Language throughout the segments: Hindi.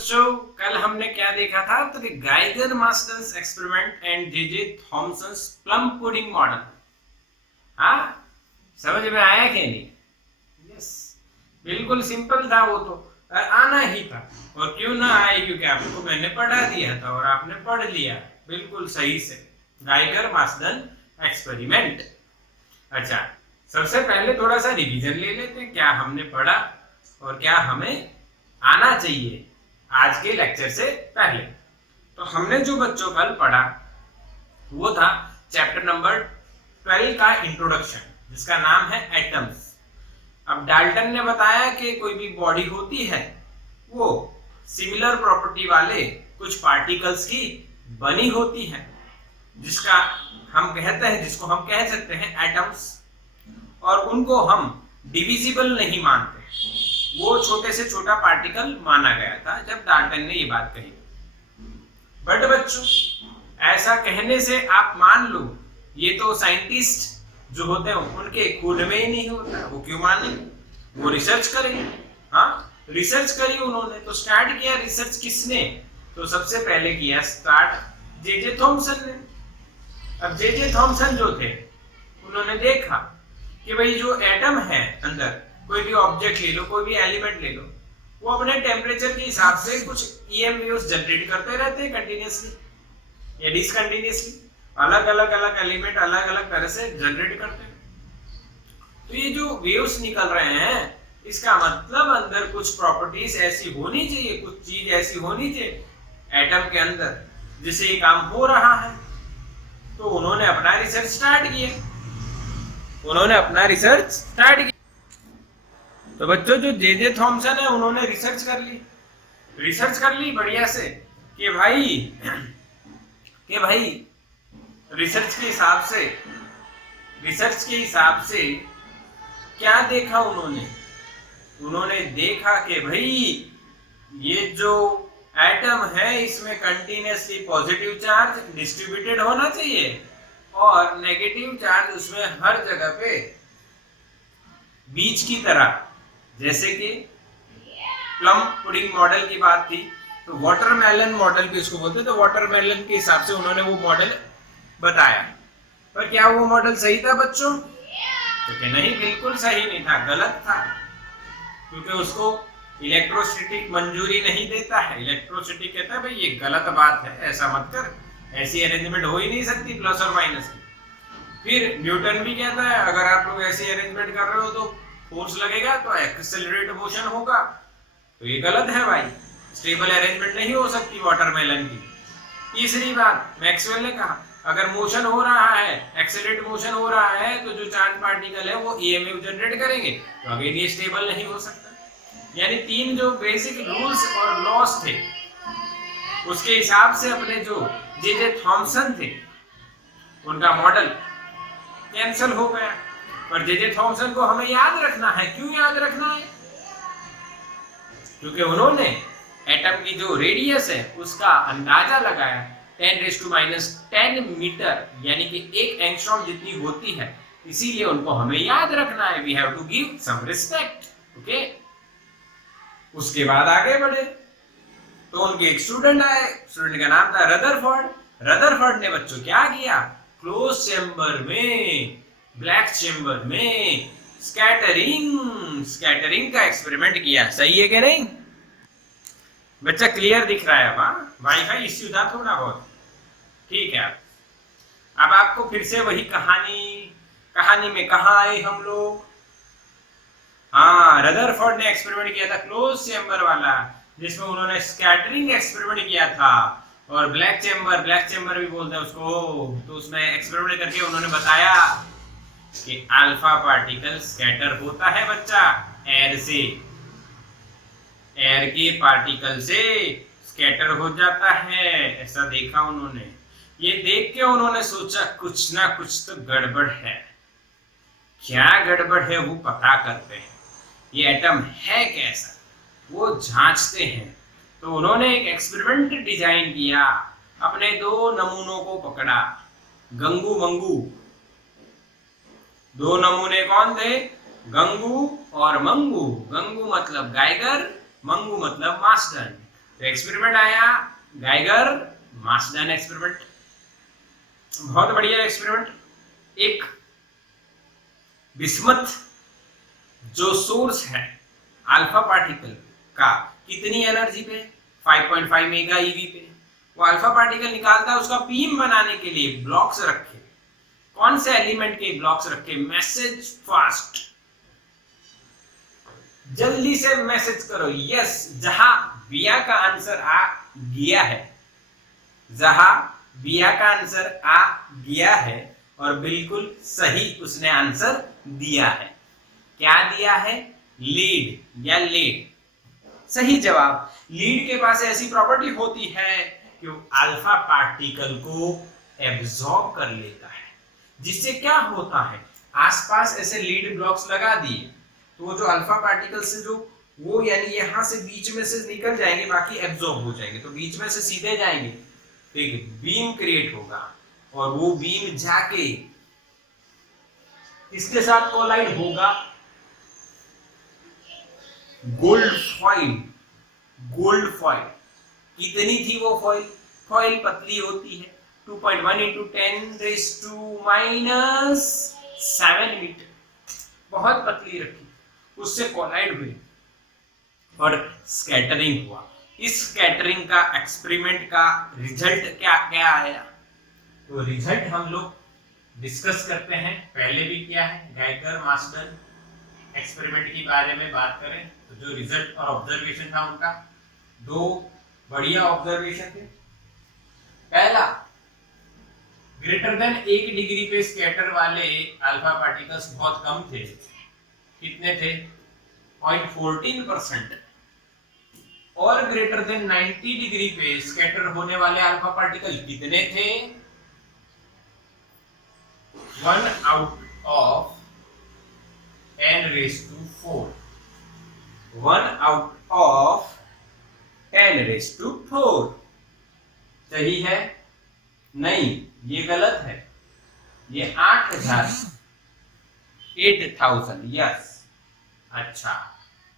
बच्चों कल हमने क्या देखा था तो कि Geiger masters experiment and J Thomson's plum pudding model. हाँ, समझ में आया कि नहीं? यस, बिल्कुल सिंपल था वो तो, और आना ही था। और क्यों ना आए, क्योंकि आपको मैंने पढ़ा दिया था और आपने पढ़ लिया बिल्कुल सही से। Geiger masters experiment. अच्छा, सबसे पहले थोड़ा सा रिवीजन ले लेते हैं, क्या हमने पढ़ा और क्या हमें आना चाहिए आज के लेक्चर से पहले। तो हमने जो बच्चों कल पढ़ा वो था चैप्टर नंबर 12 का इंट्रोडक्शन, जिसका नाम है एटम्स। अब डाल्टन ने बताया कि कोई भी बॉडी होती है वो सिमिलर प्रॉपर्टी वाले कुछ पार्टिकल्स की बनी होती है, जिसको हम कह सकते हैं एटम्स। और उनको हम डिविजिबल नहीं मानते, वो छोटे से छोटा पार्टिकल माना गया था जब डाल्टन ने ये बात कही। बट बच्चों, ऐसा कहने से आप मान लो ये तो साइंटिस्ट जो होते हैं उनके खुद में ही नहीं होता, वो क्यों मानेंगे? वो रिसर्च करेंगे। हाँ, रिसर्च करी उन्होंने, तो स्टार्ट किया रिसर्च किसने? तो सबसे पहले किया स्टार्ट जे थॉमसन ने। अब जे थॉमसन जो थे उन्होंने देखा कि भाई जो एटम है अंदर, कोई भी ऑब्जेक्ट ले लो, कोई भी एलिमेंट ले लो, वो अपने टेम्परेचर के हिसाब से कुछ ईएम वेव्स जनरेट करते रहते हैं कंटिन्यूअसली या डिसकंटिन्यूअसली। अलग अलग एलिमेंट अलग अलग तरह से जनरेट करते हैं। तो ये जो वेव्स निकल रहे हैं, इसका मतलब अंदर कुछ प्रॉपर्टीज ऐसी होनी चाहिए, कुछ चीज ऐसी होनी चाहिए एटम के अंदर जिससे ये काम हो रहा है। तो उन्होंने अपना रिसर्च स्टार्ट किया। तो बच्चों, जो जे थॉमसन है उन्होंने रिसर्च कर ली बढ़िया से कि भाई रिसर्च के हिसाब से क्या देखा उन्होंने देखा कि भाई ये जो एटम है इसमें कंटिन्यूअसली पॉजिटिव चार्ज डिस्ट्रीब्यूटेड होना चाहिए और नेगेटिव चार्ज उसमें हर जगह पे बीच की तरह। जैसे कि प्लम पुडिंग मॉडल की बात थी तो वाटरमेलन मॉडल भी उसको बोलते हैं, तो वाटरमेलन के हिसाब से उन्होंने वो मॉडल बताया। पर क्या वो मॉडल सही था बच्चों? तो नहीं, बिल्कुल सही नहीं था, गलत था। क्योंकि उसको इलेक्ट्रोस्टैटिक मंजूरी नहीं देता है। इलेक्ट्रोस्टैटिक कहता है भाई ये गलत बात है, ऐसा मत कर, ऐसी अरेंजमेंट हो ही नहीं सकती प्लस और माइनस की। फिर न्यूटन भी कहता है अगर आप लोग ऐसी अरेंजमेंट कर रहे हो तो फोर्स लगेगा तो एक्सेलरेट मोशन होगा। तो ये गलत है भाई, स्टेबल अरेंजमेंट नहीं हो सकती वाटरमेलन की। तीसरी बात, मैक्सवेल ने कहा अगर मोशन हो रहा है, एक्सेलरेट मोशन हो रहा है, तो जो चार्ज पार्टिकल है वो ईएमएफ जनरेट करेंगे, तो अगेन ये स्टेबल नहीं हो सकता। यानी तीन जो बेसिक रूल्स और लॉस थे उसके हिसाब से अपने जो जे थॉमसन थे उनका मॉडल कैंसिल हो गया। पर जे थॉमसन को हमें याद रखना है। क्यों याद रखना है? क्योंकि उन्होंने एटम की जो रेडियस है उसका अंदाजा लगाया 10⁻⁻10 मीटर, यानी कि 1 एंगस्ट्रॉम जितनी होती है। इसीलिए उनको हमें याद रखना है। We have to give some respect. Okay, उसके बाद आगे बढ़े तो उनके एक स्टूडेंट आए, स्टूडेंट का नाम था रदरफोर्ड ने बच्चों क्या किया, क्लोज चेंबर में, ब्लैक चेंबर में स्कैटरिंग का एक्सपेरिमेंट किया। सही है कि नहीं बच्चा? क्लियर दिख रहा है? वहां वाईफाई इश्यू था थोड़ा बहुत, ठीक है। अब आपको फिर से वही कहानी में कहा आए हम लोग? हाँ, रदरफोर्ड ने एक्सपेरिमेंट किया था क्लोज चेंबर वाला, जिसमें उन्होंने स्कैटरिंग एक्सपेरिमेंट किया था। और ब्लैक चेंबर भी बोलते हैं उसको। तो उसमें एक्सपेरिमेंट करके उन्होंने बताया कि अल्फा पार्टिकल स्कैटर होता है बच्चा एयर के पार्टिकल से स्कैटर हो जाता है। ऐसा देखा उन्होंने। ये देख के उन्होंने सोचा कुछ ना कुछ तो गड़बड़ है। क्या गड़बड़ है वो पता करते हैं, ये एटम है कैसा, वो जांचते हैं। तो उन्होंने एक एक्सपेरिमेंट डिजाइन किया। अपने 2 नमूनों को पकड़ा, गंगू मंगू। 2 नमूने कौन थे? गंगू और मंगू। गंगू मतलब गाइगर, मंगू मतलब मास्टर। तो एक्सपेरिमेंट आया गाइगर मासडन एक्सपेरिमेंट, बहुत बढ़िया एक्सपेरिमेंट। एक बिस्मथ जो सोर्स है अल्फा पार्टिकल का कितनी एनर्जी पे, 5.5 मेगा ईवी पे, वो अल्फा पार्टिकल निकालता है, उसका बीम बनाने के लिए ब्लॉक्स रखे, कौन से एलिमेंट के ब्लॉक्स रखे, मैसेज फास्ट, जल्दी से मैसेज करो, यस। जहां बिया का आंसर आ गया है, जहां बिया का आंसर आ गया है और बिल्कुल सही उसने आंसर दिया है। क्या दिया है, लीड या लेड, सही जवाब। लीड के पास ऐसी प्रॉपर्टी होती है कि वो अल्फा पार्टिकल को एब्जॉर्ब कर लेता है, जिससे क्या होता है, आसपास ऐसे लीड ब्लॉक्स लगा दिए तो वो जो अल्फा पार्टिकल से जो वो यानी यहां से बीच में से निकल जाएंगे, बाकी एब्जॉर्ब हो जाएंगे, तो बीच में से सीधे जाएंगे, एक बीम क्रिएट होगा और वो बीम जाके इसके साथ कोलाइड होगा गोल्ड फॉइल। गोल्ड फॉइल कितनी थी वो फॉइल, फॉइल पतली होती है 2.1 इंटू 10⁻⁻⁷ मीटर, बहुत पतली रखी, उससे कोलाइड हुई और स्कैटरिंग हुआ। इस स्कैटरिंग का एक्सपेरिमेंट का रिजल्ट क्या क्या आया, तो रिजल्ट हम लोग डिस्कस करते हैं, पहले भी किया है। गाइगर मासडन एक्सपेरिमेंट के बारे में बात करें तो जो रिजल्ट और ऑब्जर्वेशन था उनका, दो बढ़िया ऑब्जर्वेशन थे। पहला, ग्रेटर देन 1 डिग्री पे स्कैटर वाले अल्फा पार्टिकल्स बहुत कम थे, कितने थे, 0.14%, और ग्रेटर देन 90 डिग्री पे स्कैटर होने वाले अल्फा पार्टिकल कितने थे, 1 आउट ऑफ 10⁻⁴, 1 आउट ऑफ 10⁻⁴। सही है, नहीं ये गलत है, ये 8,000, यस। अच्छा,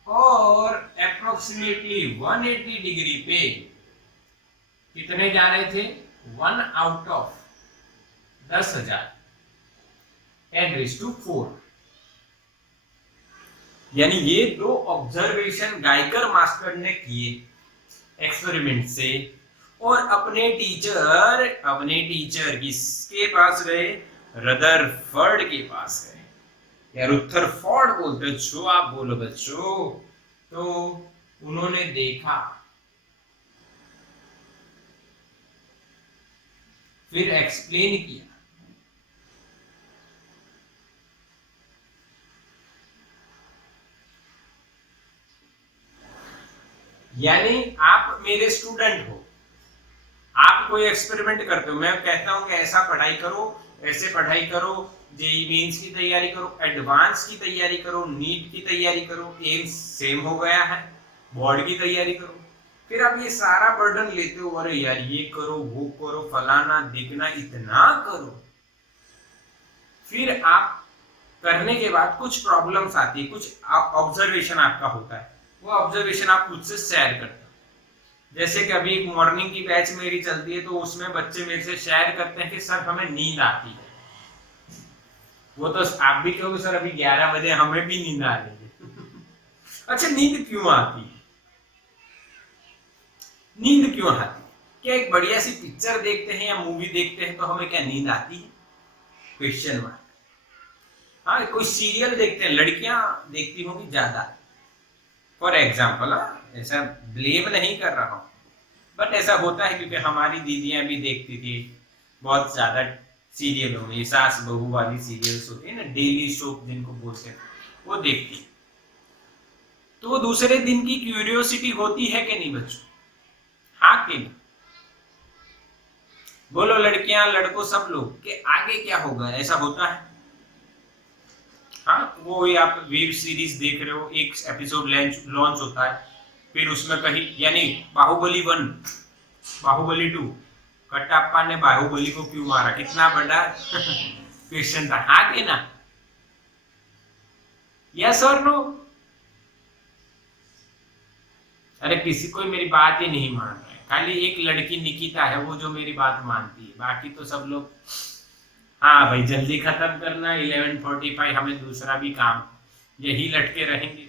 और अप्रोक्सीमेटली 180 डिग्री पे कितने जा रहे थे, 1 आउट ऑफ 10,000, 10⁻⁴। यानी ये दो ऑब्जर्वेशन गाइगर मास्टर ने किए एक्सपेरिमेंट से, और अपने टीचर किसके पास गए, रदरफोर्ड के पास गए या रुथरफोर्ड बोलते हैं, जो आप बोलो बच्चों। तो उन्होंने देखा, फिर एक्सप्लेन किया, यानी आप मेरे स्टूडेंट हो, आप कोई एक्सपेरिमेंट करते हो, मैं कहता हूं कि ऐसा पढ़ाई करो, ऐसे पढ़ाई करो, जेईई मेंस की तैयारी करो, एडवांस की तैयारी करो, नीट की तैयारी करो, एम्स सेम हो गया है, बोर्ड की तैयारी करो, फिर आप ये सारा बर्डन लेते हो, अरे यार ये करो वो करो फलाना देखना, इतना करो, फिर आप करने के बाद कुछ प्रॉब्लम्स आती है, कुछ ऑब्जर्वेशन आपका होता है, वो ऑब्जर्वेशन आप खुद से शेयर करते हो। जैसे कि अभी एक मॉर्निंग की बैच मेरी चलती है, तो उसमें बच्चे मेरे से शेयर करते हैं कि सर हमें नींद आती है। वो तो आप भी कहोगे सर अभी 11 बजे हमें भी नींद आ रही है। अच्छा, नींद क्यों आती है, नींद क्यों आती है, क्या एक बढ़िया सी पिक्चर देखते हैं या मूवी देखते हैं तो हमें क्या नींद आती है, क्वेश्चन मार्क। हाँ, कोई सीरियल देखते हैं, लड़कियां देखती होंगी ज्यादा, फॉर एग्जाम्पल, ऐसा ब्लेम नहीं कर रहा हूं, बट ऐसा होता है क्योंकि हमारी दीदियां भी देखती थी बहुत ज्यादा सीरियलों में, ये सास बहू वाली सीरियल्स होती है ना, डेली सोप जिनको बोलते हैं, वो देखती, तो वो दूसरे दिन की क्यूरियोसिटी होती है कि नहीं बच्चों, हाँ कि नहीं, बोलो लड़कियां लड़कों सब लोग, कि आगे क्या होगा, ऐसा होता है। हाँ, वो आप वेब सीरीज देख रहे हो, एक एपिसोड लॉन्च होता है, फिर उसमें कहीं, यानी बाहुबली 1, बाहुबली 2, कटप्पा ने बाहुबली को क्यों मारा, कितना बड़ा क्वेश्चन था, हाँ कि ना, यस और नो। अरे किसी कोई मेरी बात ही नहीं मान रहा है, खाली एक लड़की निकिता है वो जो मेरी बात मानती है, बाकी तो सब लोग हाँ भाई जल्दी खत्म करना, 11:45 हमें दूसरा भी काम, यही लटके रहेंगे।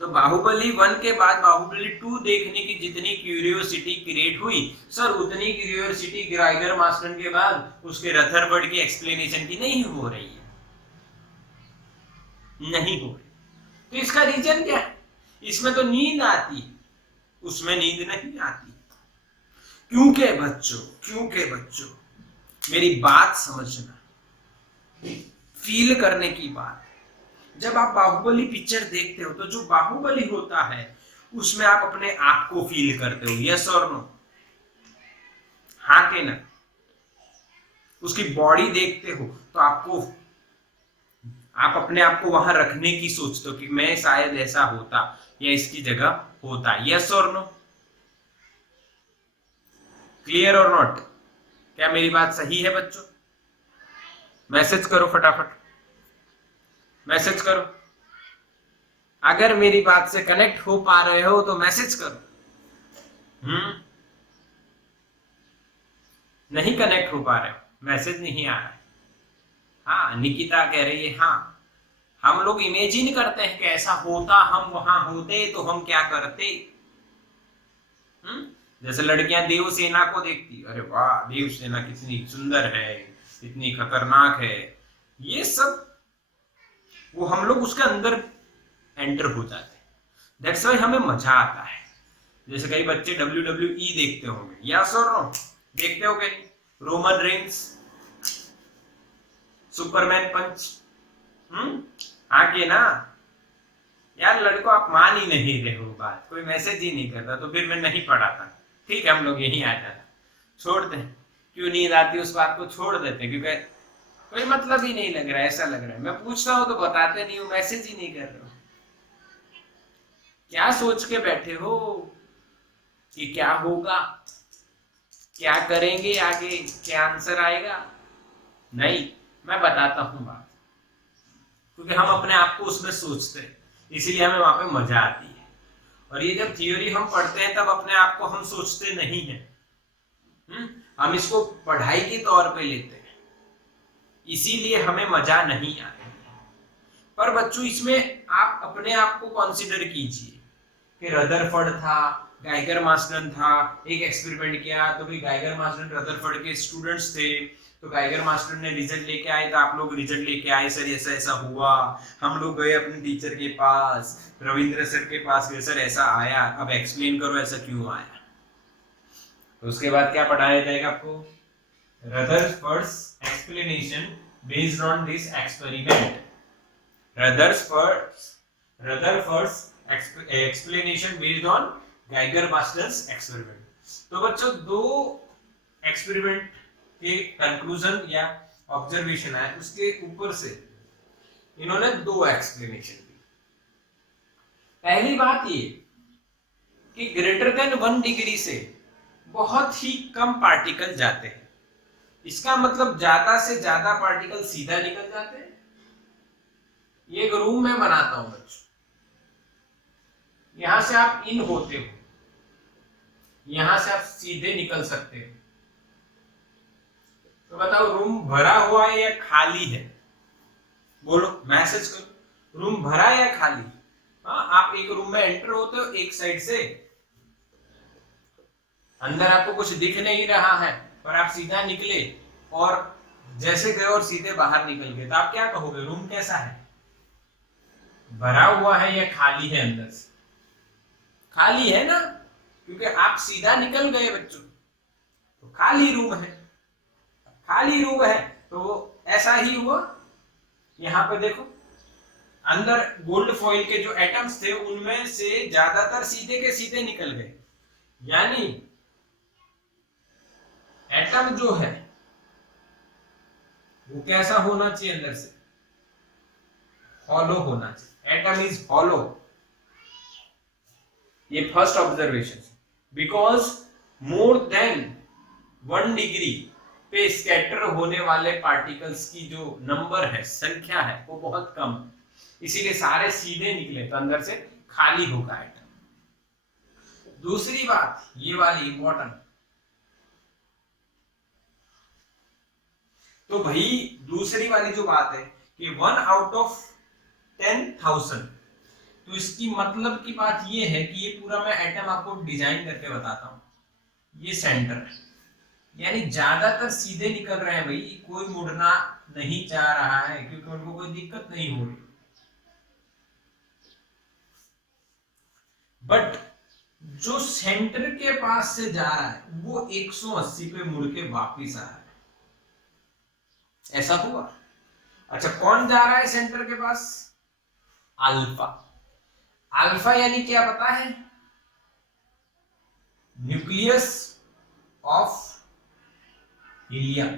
तो बाहुबली 1 के बाद बाहुबली 2 देखने की जितनी क्यूरियोसिटी क्रिएट हुई सर, उतनी क्यूरियोसिटी ग्राइगर मास्टर के बाद उसके रदरफोर्ड की एक्सप्लेनेशन की नहीं हो रही है, नहीं हो रही। तो इसका रीजन क्या है? इसमें तो नींद आती, उसमें नींद नहीं आती। क्योंकि बच्चों मेरी बात समझना, फील करने की बात। जब आप बाहुबली पिक्चर देखते हो तो जो बाहुबली होता है उसमें आप अपने आप को फील करते हो, यस और नो? हाँ के ना? उसकी बॉडी देखते हो तो आप अपने आप को वहां रखने की सोचते हो कि मैं शायद ऐसा होता या इसकी जगह होता, यस और नो? क्लियर और नॉट? क्या मेरी बात सही है बच्चों? मैसेज करो फटाफट, मैसेज करो। अगर मेरी बात से कनेक्ट हो पा रहे हो तो मैसेज करो। नहीं कनेक्ट हो पा रहे हो, मैसेज नहीं आ रहा है। हाँ निकिता कह रही है हाँ, हम लोग इमेजिन करते हैं कि ऐसा होता, हम वहां होते तो हम क्या करते। जैसे लड़कियां देवसेना को देखती, अरे वाह देवसेना कितनी सुंदर है, इतनी खतरनाक है, ये सब वो हम लोग उसके अंदर एंटर हो जाते हैं। दैट्स वाई हमें मजा आता है। जैसे कई बच्चे WWE देखते होंगे, यस और नो? देखते हो कहीं रोमन रेंस, सुपरमैन पंच? आके ना यार, लड़कों आप मान ही नहीं रहे हो बात, कोई मैसेज ही नहीं करता, तो फिर मैं नहीं पढ़ाता। ठीक है हम लोग यही आ जाता, छोड़ दें। क्यों नींद आती उस बात को छोड़ देते, क्योंकि कोई मतलब ही नहीं लग रहा है, ऐसा लग रहा है। मैं पूछता हूं तो बताते नहीं हो, मैसेज ही नहीं कर रहे हो। क्या सोच के बैठे हो कि क्या होगा, क्या करेंगे आगे, क्या आंसर आएगा? नहीं, मैं बताता हूं बात, क्योंकि हम अपने आप को उसमें सोचते हैं, इसीलिए हमें वहां पे मजा आती है। और ये जब थियोरी हम पढ़ते हैं तब अपने आप को हम सोचते नहीं है, हम इसको पढ़ाई के तौर पे लेते हैं, इसीलिए हमें मजा नहीं आता। पर बच्चों इसमें आप अपने आप को कंसीडर कीजिए कि रदरफोर्ड था, गाइगर मास्टन था, एक एक्सपेरिमेंट किया तो भी गाइगर मास्टन रदरफोर्ड के स्टूडेंट्स थे, तो गाइगर मास्टर ने रिजल्ट लेके आए तो आप लोग रिजल्ट लेके आए, सर ऐसा ऐसा हुआ। हम लोग गए अपने टीचर के पास, रविंद्र सर के पास गए, सर ऐसा आया, अब एक्सप्लेन करो ऐसा क्यों आया। तो उसके बाद क्या पढ़ाया जाएगा आपको? Rutherford's explanation based on this experiment. Rutherford's explanation based on Geiger masters experiment. तो बच्चों दो एक्सपेरिमेंट के कंक्लूजन या ऑब्जर्वेशन है, उसके ऊपर से इन्होंने दो एक्सप्लेनेशन दी। पहली बात ये कि ग्रेटर देन 1 डिग्री से बहुत ही कम पार्टिकल जाते हैं। इसका मतलब ज्यादा से ज्यादा पार्टिकल सीधा निकल जाते हैं। ये एक रूम में बनाता हूं बच्चों, यहां से आप इन होते हो, यहां से आप सीधे निकल सकते हो। तो बताओ रूम भरा हुआ है या खाली है? बोलो, मैसेज करो, रूम भरा है या खाली? हाँ, आप एक रूम में एंटर होते हो एक साइड से, अंदर आपको कुछ दिख नहीं रहा है, पर आप सीधा निकले और जैसे गए और सीधे बाहर निकल गए, तो आप क्या कहोगे? रूम कैसा है? भरा हुआ है या खाली है? अंदर से खाली है ना, क्योंकि आप सीधा निकल गए बच्चों, तो खाली रूम है। खाली रूम है तो ऐसा ही हुआ। यहां पे देखो, अंदर गोल्ड फॉइल के जो एटम्स थे उनमें से ज्यादातर सीधे के सीधे निकल गए, यानी एटम जो है वो कैसा होना चाहिए? अंदर से हॉलो होना चाहिए। Atom is hollow. ये first observation. Because more than 1 degree पे स्कैटर होने वाले पार्टिकल्स की जो नंबर है, संख्या है, वो बहुत कम, इसीलिए सारे सीधे निकले, तो अंदर से खाली होगा एटम। दूसरी बात ये वाली इंपॉर्टेंट, तो भाई दूसरी वाली जो बात है कि 1/10,000, तो इसकी मतलब की बात ये है कि ये पूरा मैं एटम आपको डिजाइन करके बताता हूं। ये सेंटर है, यानी ज्यादातर सीधे निकल रहे हैं भाई, कोई मुड़ना नहीं चाह रहा है क्योंकि उनको कोई दिक्कत नहीं हो रही। बट जो सेंटर के पास से जा रहा है वो 180 पे मुड़ के वापिस आ रहा है, ऐसा हुआ। अच्छा, कौन जा रहा है सेंटर के पास? अल्फा। अल्फा यानी क्या पता है? Nucleus of helium.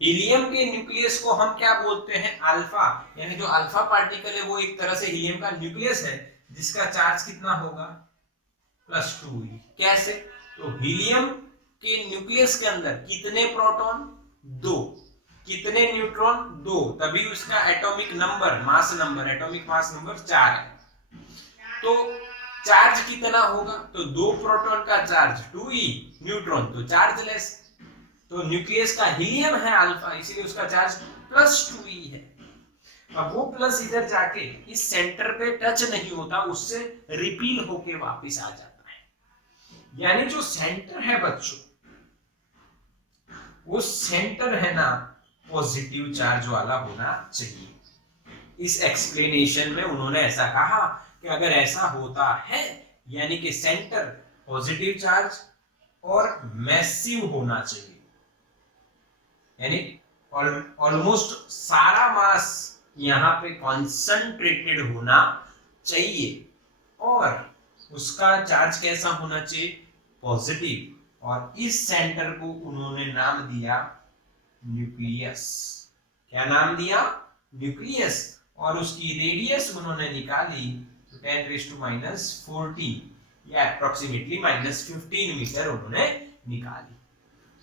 हीलियम के न्यूक्लियस को हम क्या बोलते हैं? अल्फा। यानी जो अल्फा पार्टिकल है वो एक तरह से हीलियम का न्यूक्लियस है, जिसका चार्ज कितना होगा? +2e। कैसे? तो हीलियम के न्यूक्लियस के अंदर कितने प्रोटॉन? 2। कितने न्यूट्रॉन? 2। तभी उसका atomic number, mass number, atomic mass number 4 है। तो चार्ज कितना होगा? तो 2 प्रोटॉन का चार्ज 2e, न्यूट्रॉन तो चार्जलेस। तो न्यूक्लियस का हीलियम है अल्फा, इसीलिए उसका चार्ज +2e है। अब वो प्लस इधर जाके इस सेंटर पे टच नहीं होता, उससे रिपील होके वापस आ जाता है। यानी जो सेंटर है बच्चों, वो सेंटर है ना पॉजिटिव चार्ज वाला होना चाहिए। इस एक्सप्लेनेशन में उन्होंने ऐसा कहा कि अगर ऐसा होता है यानी कि सेंटर पॉजिटिव चार्ज और मैसिव होना चाहिए, यानी ऑलमोस्ट सारा मास यहां पे कॉन्सेंट्रेटेड होना चाहिए और उसका चार्ज कैसा होना चाहिए? पॉजिटिव। और इस सेंटर को उन्होंने नाम दिया न्यूक्लियस। क्या नाम दिया? न्यूक्लियस। और उसकी रेडियस उन्होंने निकाली 10⁻⁻14 या अप्रोक्सीमेटली -15 मीटर उन्होंने निकाली।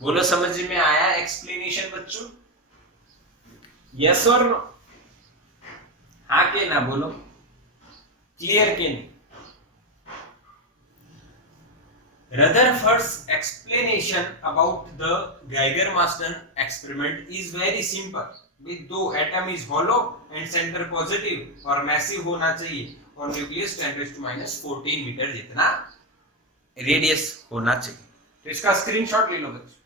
बोलो समझ में आया एक्सप्लेनेशन बच्चों? यस और नो? हाँ के ना बोलो, क्लियर के नहीं? Rutherford's explanation about the Geiger-Masten experiment is very simple. With दो atom is hollow and center positive और massive होना चाहिए और न्यूक्लियस 10⁻⁻14 मीटर जितना रेडियस होना चाहिए। तो इसका स्क्रीनशॉट ले लो बच्चों,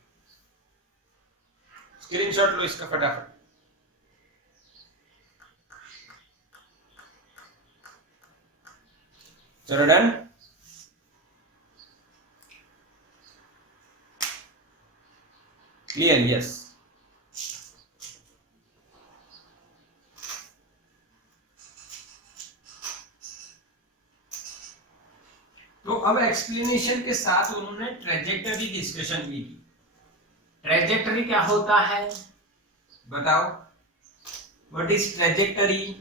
स्क्रीनशॉट लो इसका फटाफट। चलो डन। क्लियर? यस। तो अब एक्सप्लेनेशन के साथ उन्होंने ट्रेजेक्टरी डिस्कशन भी की। ट्रेजेक्टरी क्या होता है बताओ? What is trajectory?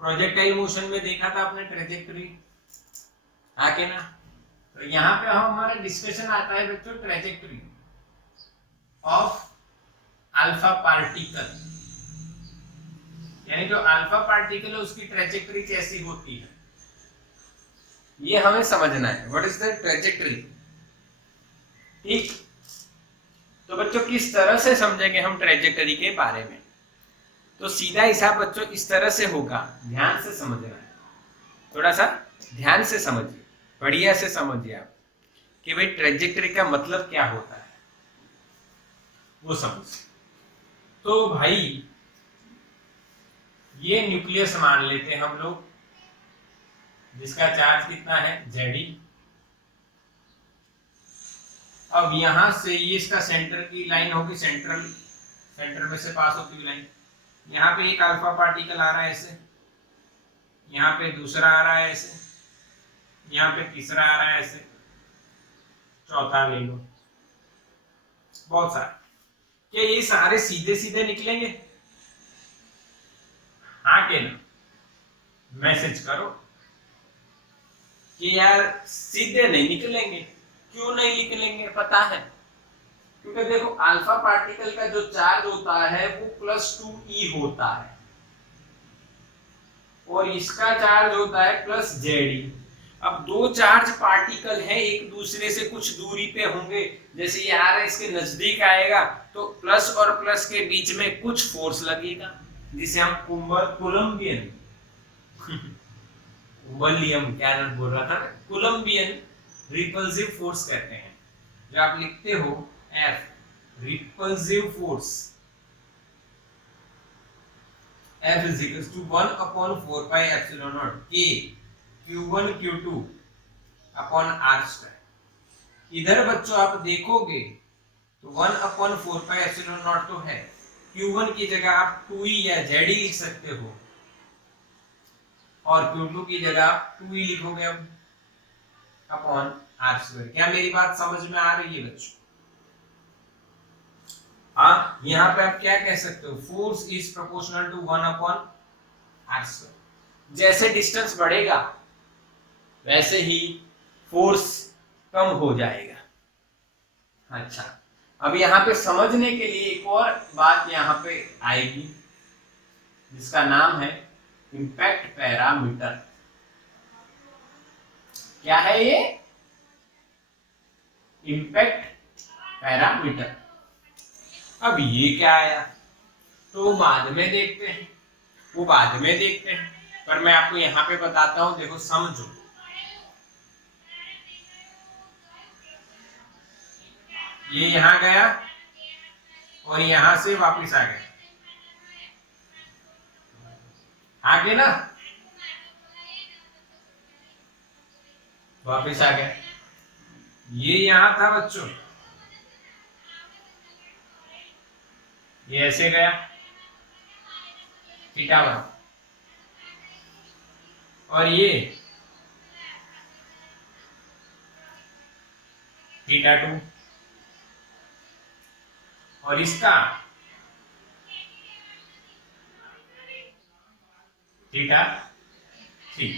Projectile motion में देखा था आपने ट्रेजेक्टरी, आके ना? तो यहां पे हमारा डिस्कशन आता है बच्चों ट्रेजेक्टरी ऑफ अल्फा पार्टिकल, यानी जो अल्फा पार्टिकल है उसकी ट्रेजेक्टरी कैसी होती है, ये हमें समझना है। What is the trajectory? ठीक, तो बच्चों किस तरह से समझेंगे हम ट्रेजेक्टरी के बारे में? तो सीधा हिसाब बच्चों इस तरह से होगा, ध्यान से समझना है, थोड़ा सा ध्यान से समझिए, बढ़िया से समझिए आप कि भाई ट्रेजेक्टरी का मतलब क्या होता है, वो समझ। तो भाई ये न्यूक्लियस मान लेते हैं हम लोग, जिसका चार्ज कितना है? Ze। अब यहां से ये इसका सेंटर की लाइन होगी, सेंटर में से पास होती हुई लाइन। यहाँ पे एक अल्फा पार्टिकल आ रहा है ऐसे, यहाँ पे दूसरा आ रहा है ऐसे, यहाँ पे तीसरा आ रहा है ऐसे, चौथा ले लो, बहुत सारे। क्या ये सारे सीधे सीधे निकलेंगे? हाँ के ना? मैसेज करो कि यार सीधे नहीं निकलेंगे। क्यों नहीं निकलेंगे पता है? क्योंकि देखो अल्फा पार्टिकल का जो चार्ज होता है वो +2e होता है और इसका चार्ज होता है प्लस जेडी। अब दो चार्ज पार्टिकल है एक दूसरे से कुछ दूरी पे होंगे, जैसे ये आ रहा है इसके नजदीक आएगा तो प्लस और प्लस के बीच में कुछ फोर्स लगेगा जिसे हम कूलम्बियन कुलम्बियन क्या बोल रहा था, कूलम्बियन रिपल्सिव फोर्स कहते हैं। जो आप लिखते हो F repulsive force, F is equals to 1 upon 4 pi epsilon naught K Q1 Q2 upon R square। इधर बच्चों आप देखोगे तो 1 upon 4 pi epsilon naught तो है, Q1 की जगह आप 2e या Zd लिख सकते हो और Q2 की जगह आप 2e लिखोगे अब अपॉन R square। क्या मेरी बात समझ में आ रही है बच्चों? हाँ, यहाँ पे आप क्या कह सकते हो, force is proportional to 1 upon R square. जैसे डिस्टेंस बढ़ेगा वैसे ही फोर्स कम हो जाएगा। अच्छा, अब यहाँ पे समझने के लिए एक और बात यहाँ पे आएगी जिसका नाम है इम्पैक्ट पैरामीटर। क्या है ये? Impact parameter. अब ये क्या आया तो बाद में देखते हैं, वो बाद में देखते हैं, पर मैं आपको यहां पे बताता हूं, देखो समझो। ये यहां गया और यहां से वापस आ गया, आगे ना वापस आ गया। ये यहां था बच्चों, ये ऐसे गया थीटा 1 और ये थीटा 2 और इसका थीटा 3।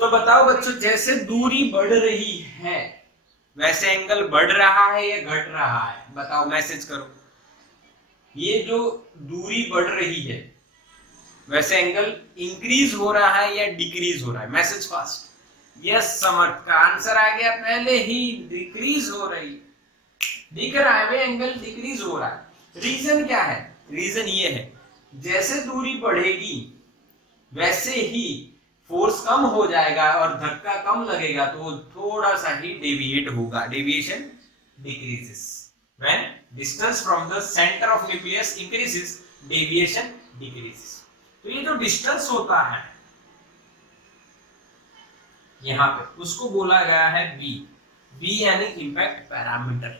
तो बताओ बच्चों, जैसे दूरी बढ़ रही है वैसे एंगल बढ़ रहा है या घट रहा है? बताओ, मैसेज करो। ये जो दूरी बढ़ रही है वैसे एंगल इंक्रीज हो रहा है या डिक्रीज हो रहा है? Message fast. यस समर्थ का आंसर आ गया पहले ही, डिक्रीज हो रही, दिख रहा है वे एंगल डिक्रीज हो रहा है। रीजन क्या है? रीजन ये है, जैसे दूरी बढ़ेगी वैसे ही फोर्स कम हो जाएगा और धक्का कम लगेगा तो थोड़ा सा ही डेविएट होगा, deviation decreases. When distance from the center of nucleus increases, deviation decreases। तो ये जो डिस्टेंस होता है यहाँ पे उसको बोला गया है V। V यानी इम्पैक्ट पैरामीटर।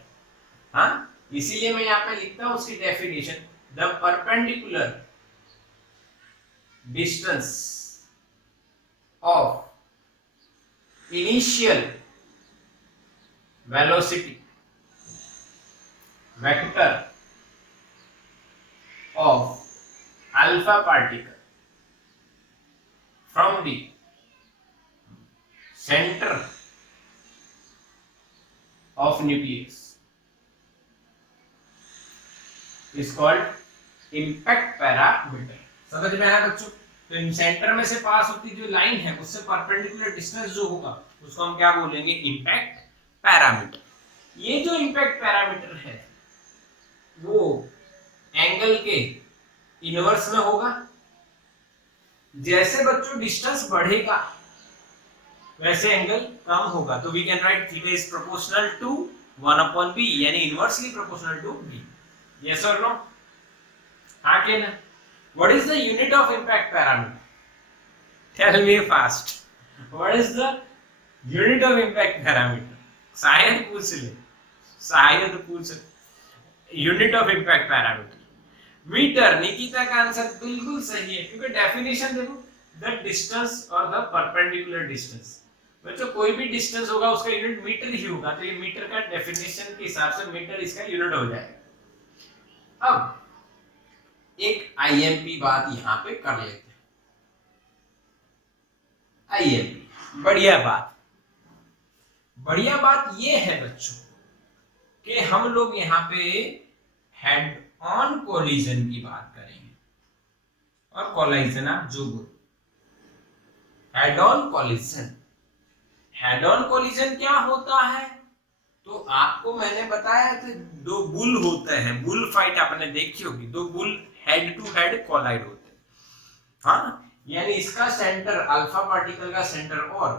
हाँ, इसीलिए मैं यहाँ पे लिखता हूं उसकी definition, the perpendicular distance of initial velocity vector of alpha particle from the center of nucleus is called impact parameter। समझ में आया बच्चों? तो सेंटर में से पास होती जो लाइन है उससे परपेंडिकुलर डिस्टेंस जो होगा उसको हम क्या बोलेंगे? Impact parameter. ये जो इम्पैक्ट पैरामीटर है वो एंगल के इनवर्स में होगा। जैसे बच्चों डिस्टेंस बढ़ेगा वैसे एंगल कम होगा, तो we can write theta is proportional to 1 upon B, यानी inversely proportional to B. Yes और नो? हाँ के ना? What is the unit of impact parameter? Tell me fast, what is the unit of impact parameter? शायद पूछ ले, शायद पूछ। Unit of impact parameter meter. Nikita का आंसर बिल्कुल सही है, क्योंकि डेफिनेशन देखो, द डिस्टेंस और द परपेंडिकुलर डिस्टेंस। बच्चों कोई भी डिस्टेंस होगा उसका यूनिट मीटर ही होगा, तो ये मीटर का डेफिनेशन के हिसाब से मीटर इसका यूनिट हो जाएगा। अब एक आईएमपी बात यहां पे कर लेते हैं। आईएमपी बढ़िया बात ये है बच्चों कि हम लोग यहाँ पे हेड ऑन कोलिजन की बात करेंगे और कोलाइजन आप जो बोल। Head on collision, head on collision क्या होता है? तो आपको मैंने बताया था दो बुल होते हैं, बुल फाइट आपने देखी होगी, दो bull head to head collide होते हैं। हाँ, यानी इसका सेंटर, अल्फा पार्टिकल का सेंटर और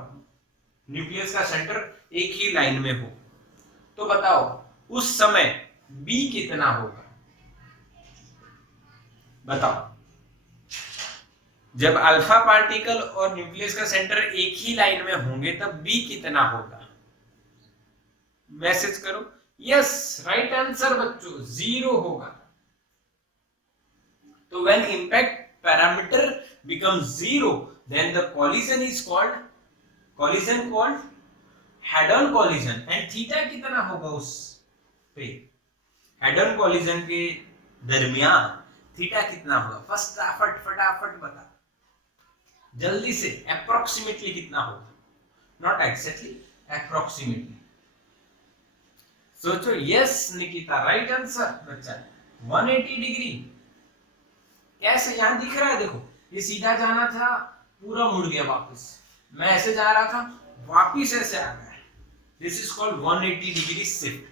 न्यूक्लियस का सेंटर एक ही लाइन में हो, तो बताओ उस समय बी कितना होगा? बताओ, जब अल्फा पार्टिकल और न्यूक्लियस का सेंटर एक ही लाइन में होंगे तब बी कितना होगा? मैसेज करो। यस, राइट आंसर बच्चों, 0 होगा। तो when impact parameter becomes 0 then the collision is called head on collision and theta कितना होगा उस पे? हेड ऑन कॉलिजन के दरमियान थीटा कितना होगा? फटाफट बता, जल्दी से, अप्रोक्सीमेटली कितना होगा? नॉट एक्जेक्टली, अप्रोक्सीमेटली सोचो। यस निकिता, राइट आंसर बच्चा, 180 डिग्री। कैसे? यहां दिख रहा है, देखो ये सीधा जाना था, पूरा मुड़ गया वापस। मैं ऐसे जा रहा था, वापस ऐसे आ गया। This is called 180 degree shift.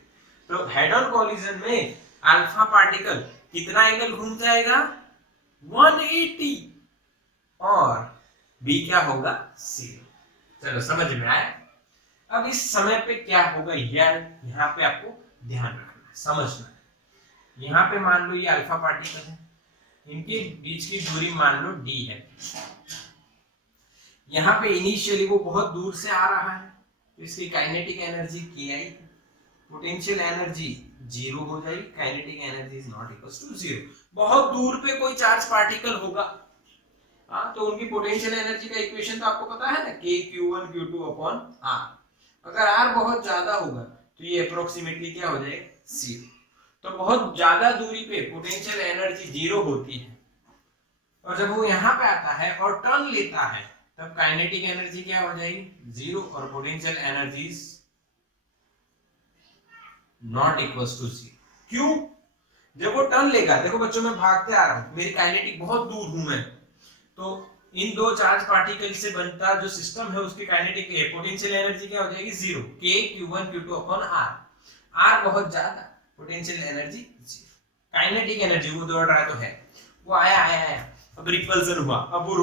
तो हेड ऑन कॉलिजन में अल्फा पार्टिकल कितना एंगल घूम जाएगा? 180, और बी क्या होगा? 0। चलो समझ में आया। अब इस समय पे क्या होगा, यहाँ पे आपको ध्यान रखना है, समझना है। यहाँ पे मान लो ये अल्फा पार्टिकल है, इनके बीच की दूरी मान लो d है। यहाँ पे इनिशियली वो बहुत दूर से आ रहा है, तो इसकी kinetic energy ki, potential energy 0 हो जाएगी, kinetic energy is not equals to 0। बहुत दूर पे कोई चार्ज पार्टिकल होगा, हाँ, तो उनकी पोटेंशियल एनर्जी का इक्वेशन तो आपको पता है ना, k q1 q2 upon r। अगर r बहुत ज्यादा होगा तो ये अप्रोक्सीमेटली क्या हो जाएगा? 0। तो बहुत ज्यादा दूरी पे पोटेंशियल एनर्जी 0 होती है, और जब वो यहाँ पे आता है और टर्न लेता है तब काइनेटिक एनर्जी क्या हो जाएगी? 0, और potential energy not equals to 0। क्यों? जब वो टर्न लेगा, देखो बच्चों मैं भागते आ रहा हूं, मेरी काइनेटिक बहुत दूर हूं मैं, तो इन दो चार्ज पार्टिकल से बनता जो सिस्टम है उसकी काइनेटिक पोटेंशियल एनर्जी क्या हो जाएगी? 0, k q1 q2 upon r। r बहुत ज्यादा, पोटेंशियल एनर्जी 0। काइनेटिक एनर्जी वो दौड़ रहा है तो है, वो आया, अब रिपल्सन हुआ, अब वो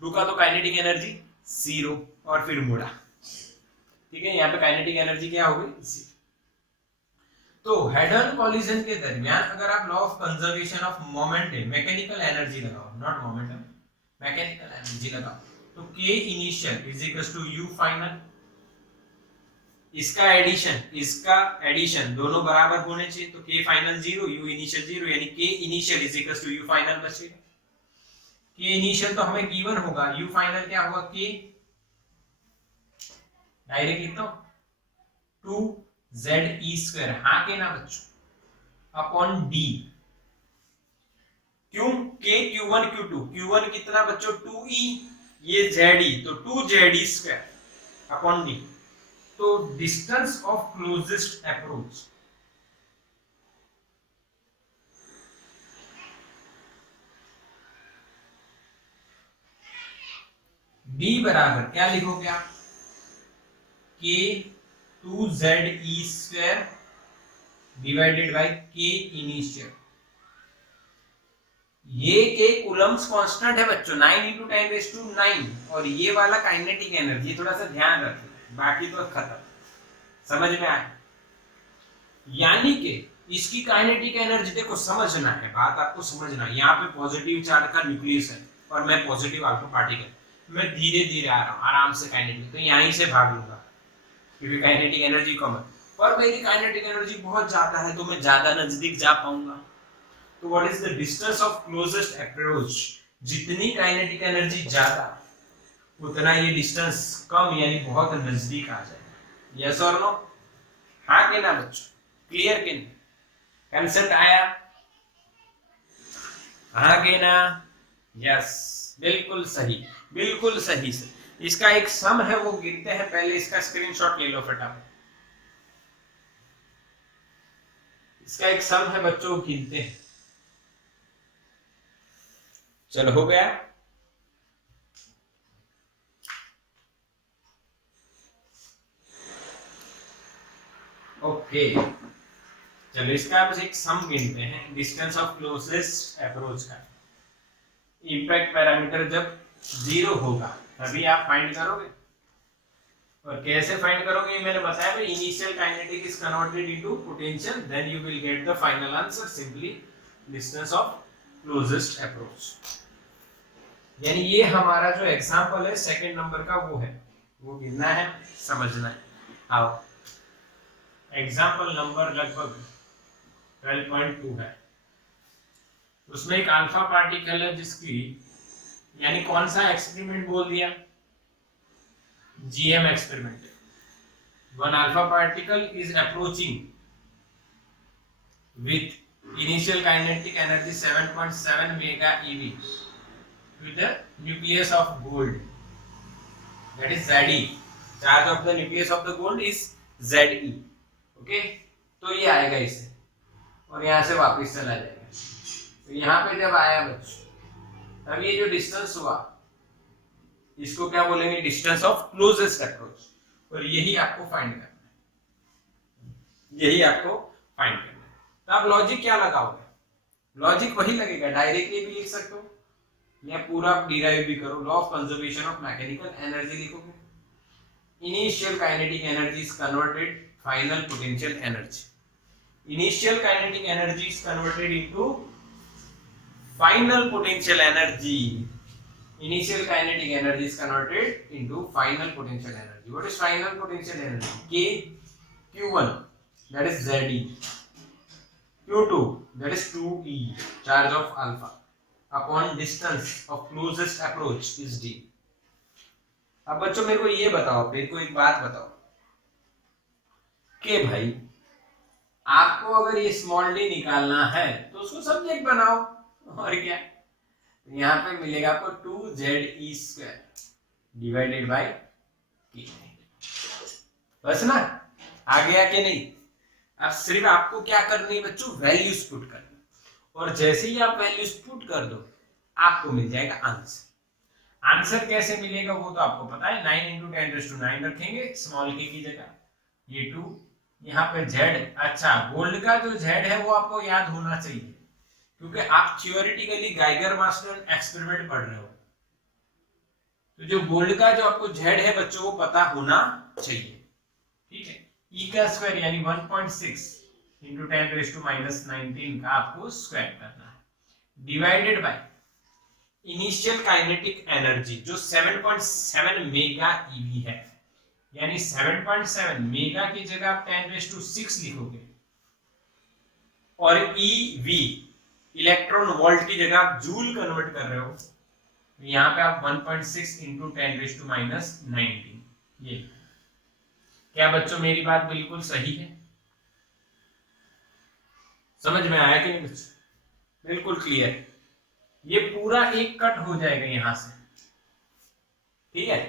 रुका तो काइनेटिक एनर्जी 0, और फिर मुड़ा। ठीक है, यहाँ पे काइनेटिक एनर्जी क्या हो गई? 0। तो हेड ऑन कॉलिजन के दरमियान अगर आप law of conservation of momentum, mechanical energy लगाओ, नॉट मोमेंटम, मैकेनिकल एनर्जी लगाओ, तो k initial is equals to u final. इसका एडिशन दोनों बराबर होने चाहिए, तो k फाइनल 0, u इनिशियल 0, यानी k initial is equals to u final बचेगा। k इनिशियल तो हमें गिवन होगा, u फाइनल क्या होगा? k डायरेक्ट लिखता हूं 2ze², हाँ के ना बच्चों, अपॉन d। क्यों? k q1 q1 कितना बच्चों? 2e, ये ze, तो 2ze² अपॉन d। तो distance of closest approach, b बराबर क्या लिखोगे आप? k 2ze² divided by k initial. ये k कूलम्स कांस्टेंट है बच्चों, 9 × 10⁹ और ये वाला काइनेटिक एनर्जी, थोड़ा सा ध्यान रखिए, बाकी तो खत्म। समझ में आया? यानी कि इसकी काइनेटिक एनर्जी, देखो समझना है, बात आपको समझना है। यहाँ पे पॉजिटिव चार्ज का न्यूक्लियस है और मैं पॉजिटिव अल्फा पार्टिकल, मैं धीरे धीरे आ रहा हूँ आराम से काइनेटिक, तो यहीं से भाग लूंगा क्योंकि काइनेटिक एनर्जी कम है, और मेरी काइनेटिक एनर्जी बहुत ज्यादा है तो मैं ज्यादा नजदीक जा पाऊंगा। तो what is the distance of closest approach? जितनी काइनेटिक एनर्जी ज्यादा उतना ये डिस्टेंस कम, यानी बहुत नजदीक आ जाएगा। यस और नो? हाँ के ना बच्चों? क्लियर के नहीं? कंसेप्ट आया? हाँ के ना? यस, बिल्कुल सही, बिल्कुल सही से। इसका एक सम है वो गिनते हैं, पहले इसका स्क्रीनशॉट ले लो फटाफट। इसका एक सम है बच्चों, गिनते हैं। चलो हो गया। ओके चलो इसका बस एक सम गिनते हैं डिस्टेंस ऑफ क्लोजेस्ट अप्रोच का। इम्पैक्ट पैरामीटर जब 0 होगा तभी आप फाइंड करोगे। और कैसे फाइंड करोगे ये मैंने बताया भाई, initial kinetic is converted into potential, then you will get the final answer simply distance of closest approach. यानी ये हमारा जो एग्जांपल है सेकंड नंबर का वो गिनना है, समझना है। आओ एग्जांपल नंबर लगभग 12.2 है। उसमें एक अल्फा पार्टिकल है जिसकी, यानी कौन सा एक्सपेरिमेंट बोल दिया, GM experiment. One alpha particle is approaching with initial kinetic energy 7.7 mega eV with the nucleus of gold, that is Ze. Charge of the nucleus of the gold is Ze. Okay तो ये आएगा इससे और यहाँ से वापस चला जाएगा। तो यहाँ पे जब आया बच्चों तब ये जो डिस्टेंस हुआ इसको क्या बोलेंगे, डिस्टेंस ऑफ क्लोजेस्ट अप्रोच। और यही आपको फाइंड करना है, यही आपको फाइंड करना है। तो आप लॉजिक क्या लगाओगे, लॉजिक वही लगेगा, डायरेक्टली भी लिख सकते हो या पूरा डिराइव भी करो। Law of conservation of mechanical energy लिखोगे, initial kinetic energy is converted final potential energy, initial kinetic energy is converted into final potential energy, initial kinetic energy is converted into final potential energy. What is final potential energy? K Q1 that is Ze, Q2 that is 2E, charge of alpha upon distance of closest approach is D. अब बच्चों मेरे को ये बताओ, मेरे को एक बात बताओ कि भाई आपको अगर ये स्मॉल डी निकालना है तो उसको सब्जेक्ट बनाओ, और क्या यहाँ पे मिलेगा आपको 2Ze² डिवाइडेड बाय K। बस ना, आ गया कि नहीं। अब सिर्फ आपको क्या करनी है बच्चों, वैल्यूज पुट करनी, और जैसे ही आप वैल्यूज पुट कर दो आपको मिल जाएगा आंसर। आंसर कैसे मिलेगा वो तो आपको पता है, 9 × 10⁹ रखेंगे स्मॉल k की जगह, ये 2, यहाँ पे Z। अच्छा गोल्ड का जो Z है वो आपको याद होना चाहिए क्योंकि आप थियोरेटिकली गाइगर मास्टर एक्सपेरिमेंट पढ़ रहे हो, तो जो गोल्ड का जो आपको Z है बच्चों वो पता होना चाहिए, ठीक है। E का स्क्वायर यानी 1.6 × 10⁻⁻19 का आपको स्क्वायर करना है, divided by initial kinetic energy जो 7.7 मेगा eV है, यानी 7.7 मेगा की जगह आप 10⁶ लिखोगे, और eV इलेक्ट्रॉन वोल्ट की जगह आप जूल कन्वर्ट कर रहे हो, यहाँ पे आप 1.6 × 10⁻⁹19। ये क्या बच्चों मेरी बात बिल्कुल सही है, समझ में आया कि नहीं बच्चों, बिल्कुल क्लियर। ये पूरा एक कट हो जाएगा यहां से, ठीक है,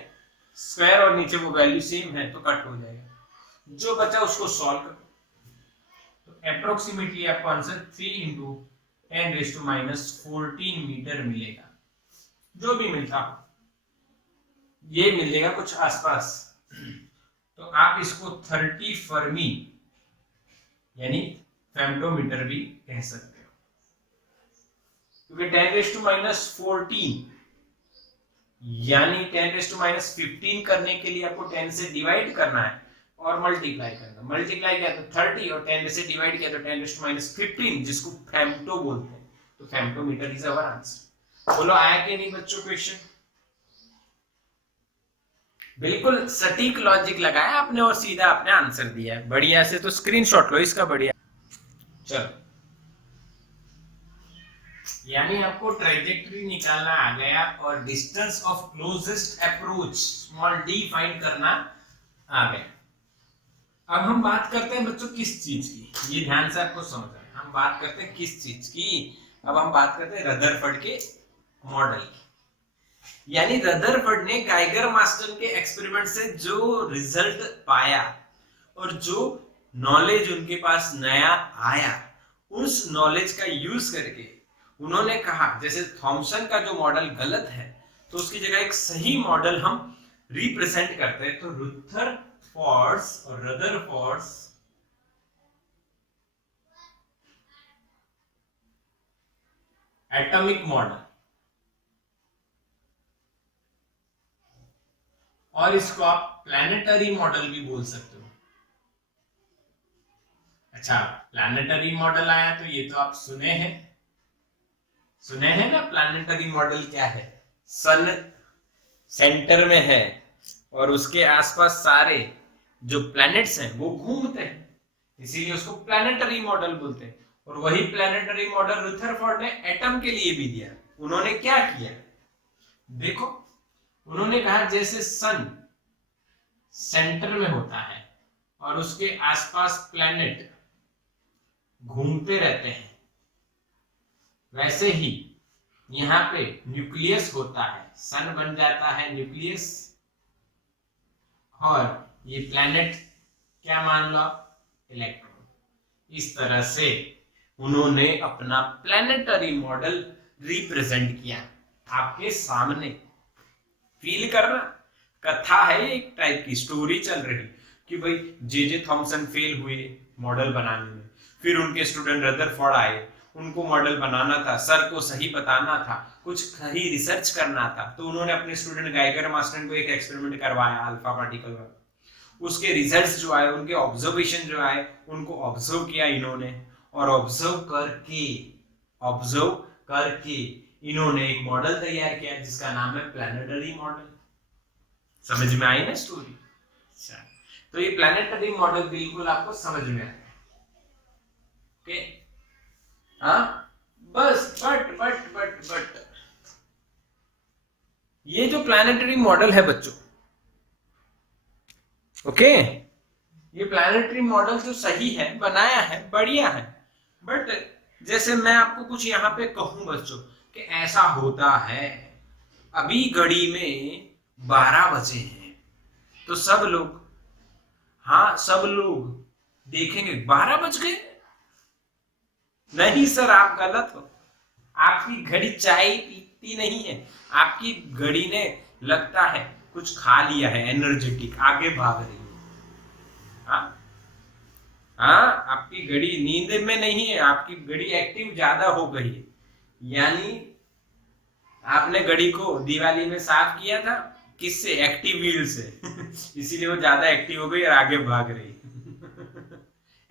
स्क्वायर और नीचे वो वैल्यू सेम है तो कट हो जाएगा। जो बचा उसको सॉल्व करो, तो अप्रोक्सीमेटली आपको आंसर 3 × 10⁻14 मीटर मिलेगा, जो भी मिलता हो ये मिलेगा कुछ आसपास। तो आप इसको 30 फर्मी यानी फेम्टोमीटर भी कह सकते हो, क्योंकि 10⁻14 यानी 10⁻15 करने के लिए आपको 10 से डिवाइड करना है और मल्टीप्लाई करना। मल्टीप्लाई किया तो 30 और 10 से डिवाइड किया तो 10⁻15, जिसको फेम्टो बोलते हैं। तो फेम्टोमीटर इज आवर आंसर। बोलो आया कि नहीं बच्चों क्वेश्चन? बिल्कुल सटीक लॉजिक लगाया आपने और सीधा आपने आंसर दिया है। बढ़िया से तो स्क्रीनशॉट लो इसका, बढ़िया। चलो, यानी आपको ट्रेजेक्टरी निकालना आ गया और distance of closest approach small D find करना आ गया। अब हम बात करते हैं बच्चों किस चीज की, ये ध्यान से आपको समझना है। हम बात करते हैं किस चीज की, अब हम बात करते हैं रदरफोर्ड के मॉडल की। यानी रदरफोर्ड ने गाइगर मास्टर के एक्सपेरिमेंट से जो रिजल्ट पाया और जो नॉलेज उनके पास नया आया, उस नॉलेज का यूज करके उन्होंने कहा जैसे थॉमसन का जो मॉडल गलत है तो उसकी जगह एक सही मॉडल हम रिप्रेजेंट करते हैं, तो रुदरफोर्ड्स और रदरफोर्ड्स एटॉमिक मॉडल, और इसको आप प्लैनेटरी मॉडल भी बोल सकते हो। अच्छा, प्लैनेटरी मॉडल आया तो ये तो आप सुने हैं ना, प्लैनेटरी मॉडल क्या है? सन सेंटर में है और उसके आसपास सारे जो प्लैनेट्स हैं वो घूमते हैं, इसीलिए उसको प्लैनेटरी मॉडल बोलते हैं। और वही प्लैनेटरी मॉडल रुदरफोर्ड ने एटम के लिए भी दिया। उन्होंने क्या किया देखो, उन्होंने कहा जैसे सन सेंटर में होता है और उसके आसपास प्लैनेट घूमते रहते हैं, वैसे ही यहाँ पे न्यूक्लियस होता है, सन बन जाता है न्यूक्लियस, और ये प्लैनेट क्या मान लो, इलेक्ट्रॉन। इस तरह से उन्होंने अपना प्लैनेटरी मॉडल रिप्रेजेंट किया आपके सामने। फील करना, कथा है ये, एक टाइप की स्टोरी चल रही कि भाई जे थॉमसन फेल हुए मॉडल बनाने में, फिर उनके स्टूडेंट रदरफोर्ड आए, उनको मॉडल बनाना था, सर को सही बताना था, कुछ सही रिसर्च करना था, तो उन्होंने अपने स्टूडेंट गाइगर मास्टर को एक एक्सपेरिमेंट करवाया अल्फा पार्टिकल वाला। उसके रिजल्ट्स जो आए, उनके ऑब्जर्वेशन जो आए, उनको ऑब्जर्व किया इन्होंने, और ऑब्जर्व करके इन्होंने एक मॉडल तैयार किया जिसका नाम है प्लैनेटरी मॉडल। समझ में आई ना स्टोरी? अच्छा, तो ये प्लैनेटरी मॉडल बिल्कुल आपको समझ में आया। ओके, हाँ, बस बट ये जो प्लैनेटरी मॉडल है बच्चों, ओके, ये प्लैनेटरी मॉडल जो सही है, बनाया है, बढ़िया है, बट जैसे मैं आपको कुछ यहाँ पे कहूं बच्चों कि ऐसा होता है, अभी घड़ी में 12 बजे हैं, तो सब लोग देखेंगे 12 बज गए। नहीं सर, आप गलत हो, आपकी घड़ी चाय पीती नहीं है, आपकी घड़ी ने लगता है कुछ खा लिया है, एनर्जेटिक, आगे भाग रही है। हाँ, आपकी घड़ी नींद में नहीं है, आपकी घड़ी एक्टिव ज्यादा हो गई है, यानी आपने घड़ी को दिवाली में साफ किया था, किससे? एक्टिव व्हील से इसीलिए वो ज्यादा एक्टिव हो गई और आगे भाग रही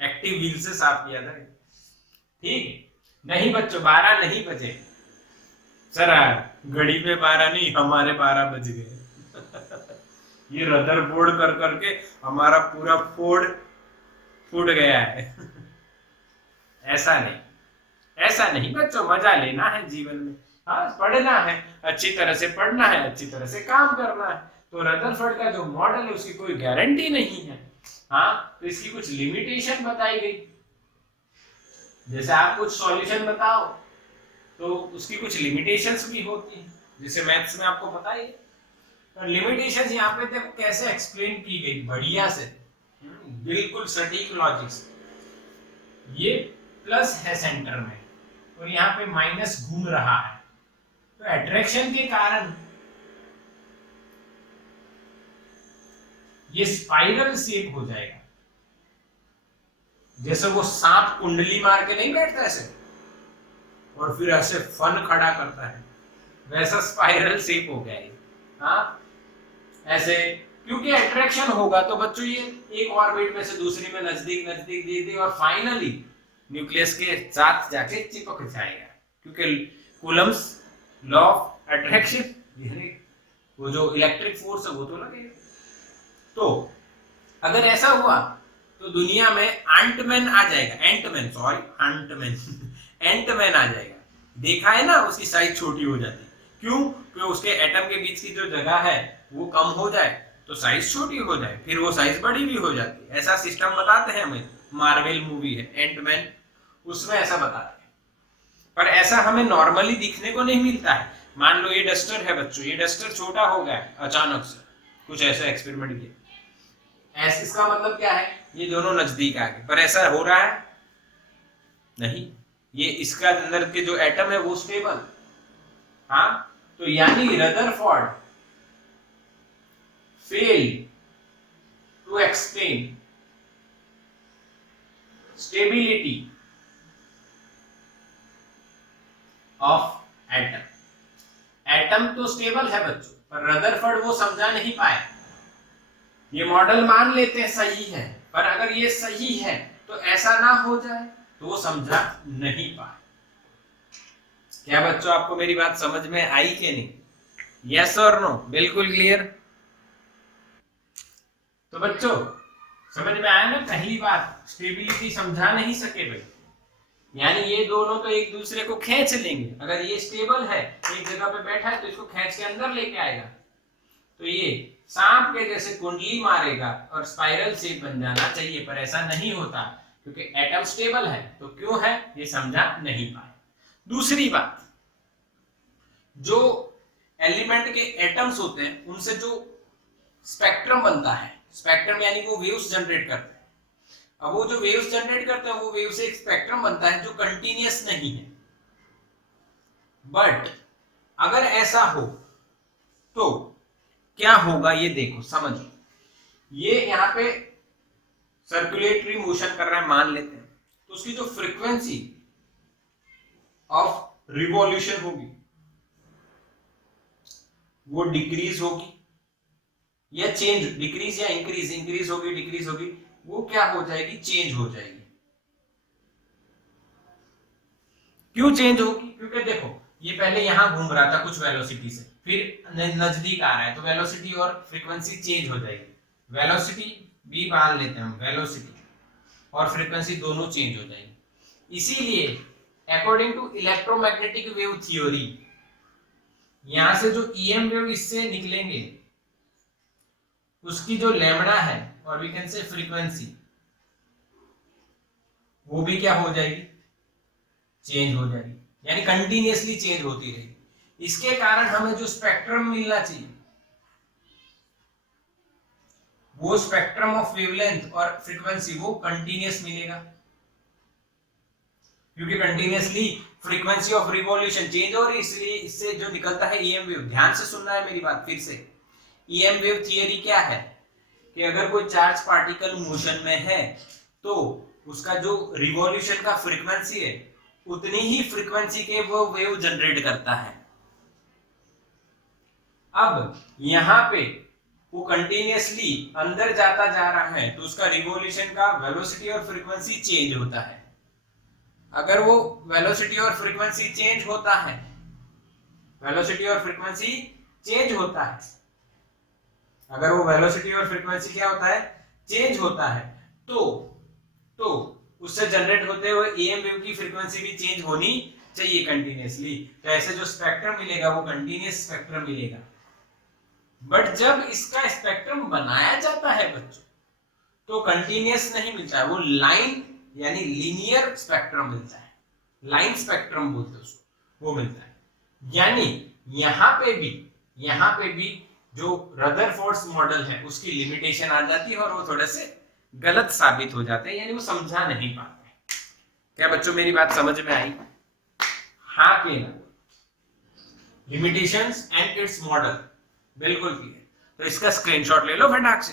एक्टिव व्हील से साफ किया था, ठीक? नहीं बच्चों, 12 नहीं बजे सर, घड़ी में 12 नहीं, हमारे 12 बज गए ये रदर बोर्ड कर करके हमारा पूरा फूट गया है ऐसा नहीं बच्चों, मजा लेना है जीवन में, हाँ, पढ़ना है, अच्छी तरह से पढ़ना है, अच्छी तरह से काम करना है। तो रदरफोर्ड का जो मॉडल है उसकी कोई गारंटी नहीं है, हाँ, तो इसकी कुछ लिमिटेशन बताई गई। जैसे आप कुछ सॉल्यूशन बताओ तो उसकी कुछ लिमिटेशंस भी होती हैं, जैसे मैथ्स में आपको पता ही है। तो लिमिटेशंस यहाँ पे देखो कैसे एक्सप्लेन की गई, बढ़िया से, बिल्कुल सटीक लॉजिक से। ये प्लस है सेंटर में और यहाँ पे माइनस घूम रहा है, तो अट्रैक्शन के कारण ये स्पाइरल शेप हो जाएगा, जैसे वो सांप कुंडली मार के नहीं बैठता ऐसे और फिर ऐसे फन खड़ा करता है, वैसा स्पाइरल शेप हो गया है। हाँ, ऐसे क्योंकि अट्रैक्शन होगा तो बच्चों ये एक ऑर्बिट में से दूसरी में नजदीक धीरे और फाइनली न्यूक्लियस के साथ जाके चिपक जाएगा, क्योंकि कूलम्स लॉ ऑफ अट्रैक्शन, वो जो इलेक्ट्रिक फोर्स है वो तो लगेगा। तो अगर ऐसा हुआ तो दुनिया में एंटमैन आ जाएगा, एंटमैन आ जाएगा। देखा है ना, उसकी साइज छोटी हो जाती है, क्यों? क्योंकि उसके एटम के बीच की जो जगह है वो कम हो जाए तो साइज छोटी हो जाए, फिर वो साइज बड़ी भी हो जाती है। ऐसा सिस्टम बताते हैं हमें, मार्वल मूवी है एंटमैन, उसमें ऐसा बताते हैं, पर ऐसा हमें नॉर्मली दिखने को नहीं मिलता है। मान लो ये डस्टर है बच्चों, ये डस्टर छोटा हो गया अचानक से, कुछ ऐसा एक्सपेरिमेंट किया, ऐसे इसका मतलब क्या है, ये दोनों नजदीक आ गए, पर ऐसा हो रहा है नहीं, ये इसका अंदर के जो एटम है वो स्टेबल। हाँ, तो यानी Rutherford fail to explain stability of atom. Atom तो स्टेबल है बच्चों, पर रदरफोर्ड वो समझा नहीं पाए। ये मॉडल मान लेते हैं सही है, पर अगर ये सही है तो ऐसा ना हो जाए, तो वो समझा नहीं पाए। क्या बच्चों आपको मेरी बात समझ में आई कि नहीं? यस और नो? बिल्कुल क्लियर। तो बच्चों समझ में आया ना? पहली बात, स्टेबिलिटी समझा नहीं सके भाई, यानी ये दोनों तो एक दूसरे को खींच लेंगे। अगर ये स्टेबल है, एक जगह पे बैठा है, तो इसको खींच के अंदर लेके आएगा, तो ये सांप के जैसे कुंडली मारेगा और स्पाइरल शेप बन जाना चाहिए, पर ऐसा नहीं होता क्योंकि एटम स्टेबल है। तो क्यों है ये समझा नहीं पाए। दूसरी बात, जो एलिमेंट के एटम्स होते हैं उनसे जो स्पेक्ट्रम बनता है, स्पेक्ट्रम यानी वो वेव्स जनरेट करते हैं। अब वो जो वेव्स जनरेट करते हैं वो वेव से एक स्पेक्ट्रम बनता है जो कंटिन्यूअस नहीं है। बट अगर ऐसा हो तो क्या होगा ये देखो, समझो। ये यहाँ पे सर्कुलेटरी मोशन कर रहा है मान लेते हैं, तो उसकी जो फ्रीक्वेंसी ऑफ रिवॉल्यूशन होगी वो डिक्रीज होगी या चेंज, डिक्रीज या इंक्रीज, इंक्रीज होगी डिक्रीज होगी, वो क्या हो जाएगी? चेंज हो जाएगी। क्यों चेंज होगी? क्योंकि देखो ये पहले यहां घूम रहा था कुछ वेलोसिटी से, फिर नजदीक आ रहा है, तो वेलोसिटी और फ्रीक्वेंसी चेंज हो जाएगी। वेलोसिटी भी मान लेते हैं हम, वेलोसिटी और फ्रीक्वेंसी दोनों चेंज हो जाएगी। इसीलिए according to electromagnetic wave theory, यहां से जो ईएम वेव इससे निकलेंगे उसकी जो लैम्डा है और वी कैन से फ्रीक्वेंसी, वो भी क्या हो जाएगी? चेंज हो जाएगी, यानी कंटिन्यूअसली चेंज होती रहेगी। इसके कारण हमें जो स्पेक्ट्रम मिलना चाहिए वो स्पेक्ट्रम ऑफ वेवलेंथ और फ्रीक्वेंसी वो कंटिन्यूअस मिलेगा, क्योंकि continuously frequency of revolution change हो रही, इसलिए इससे जो निकलता है ईएम वेव। ध्यान से सुनना है मेरी बात फिर से। ईएम वेव थियरी क्या है कि अगर कोई चार्ज पार्टिकल मोशन में है तो उसका जो रिवॉल्यूशन का फ्रीक्वेंसी है उतनी ही फ्रीक्वेंसी के वो वेव जनरेट करता है। अब यहां पे वो कंटिन्यूअसली अंदर जाता जा रहा है तो उसका रिवॉल्यूशन का वेलोसिटी और फ्रीक्वेंसी चेंज होता है। अगर वो वेलोसिटी और फ्रीक्वेंसी चेंज होता है, वेलोसिटी और फ्रीक्वेंसी चेंज होता है, अगर वो वेलोसिटी और फ्रीक्वेंसी क्या होता है? चेंज होता है, तो उससे जनरेट होते हुए ईएम वेव की फ्रीक्वेंसी भी चेंज होनी चाहिए कंटिन्यूअसली। तो ऐसे जो स्पेक्ट्रम मिलेगा वो कंटिन्यूअस स्पेक्ट्रम मिलेगा। बट जब इसका स्पेक्ट्रम बनाया जाता है बच्चों तो कंटिन्यूअस नहीं मिलता है, वो लाइन यानी लीनियर स्पेक्ट्रम मिलता है, लाइन स्पेक्ट्रम बोलते हैं उसको, वो मिलता है। यानी यहां पे भी जो रदरफोर्ड्स मॉडल है उसकी लिमिटेशन आ जाती है और वो थोड़े से गलत साबित हो जाते हैं, यानी वो समझा नहीं पाते। क्या बच्चों मेरी बात समझ में आई? हाँ कि ना? लिमिटेशंस एंड इट्स मॉडल बिल्कुल क्लियर। तो इसका स्क्रीनशॉट ले लो फटाक से।